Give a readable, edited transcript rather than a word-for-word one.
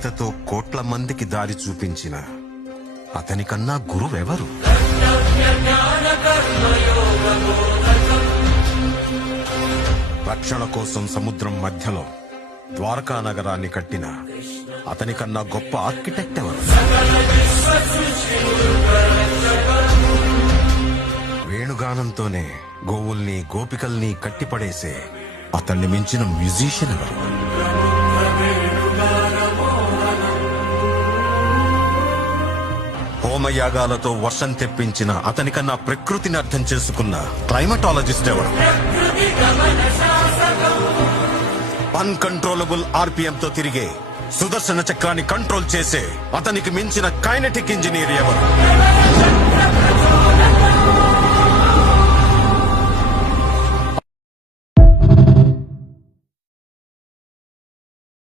గీతతో కోట్ల మందికి దారి చూపించిన అతనికన్నా గురువెవరు? రక్షణ కోసం సముద్రం మధ్యలో ద్వారకా నగరాన్ని కట్టిన అతనికన్నా గొప్ప ఆర్కిటెక్ట్ ఎవరు? వేణుగానంతోనే గోవుల్ని గోపికల్ని కట్టిపడేసే అతన్ని మించిన మ్యూజిషియన్ ఎవరు? హోమయాగాలతో వర్షం తెప్పించిన అతనికన్నా ప్రకృతిని అర్థం చేసుకున్న క్లైమటాలజిస్ట్ ఎవరు? అన్కంట్రోలబుల్ ఆర్పిఎం తో తిరిగే సుదర్శన చక్రాన్ని కంట్రోల్ చేసే అతనికి మించిన కైనెటిక్ ఇంజనీర్ ఎవరు?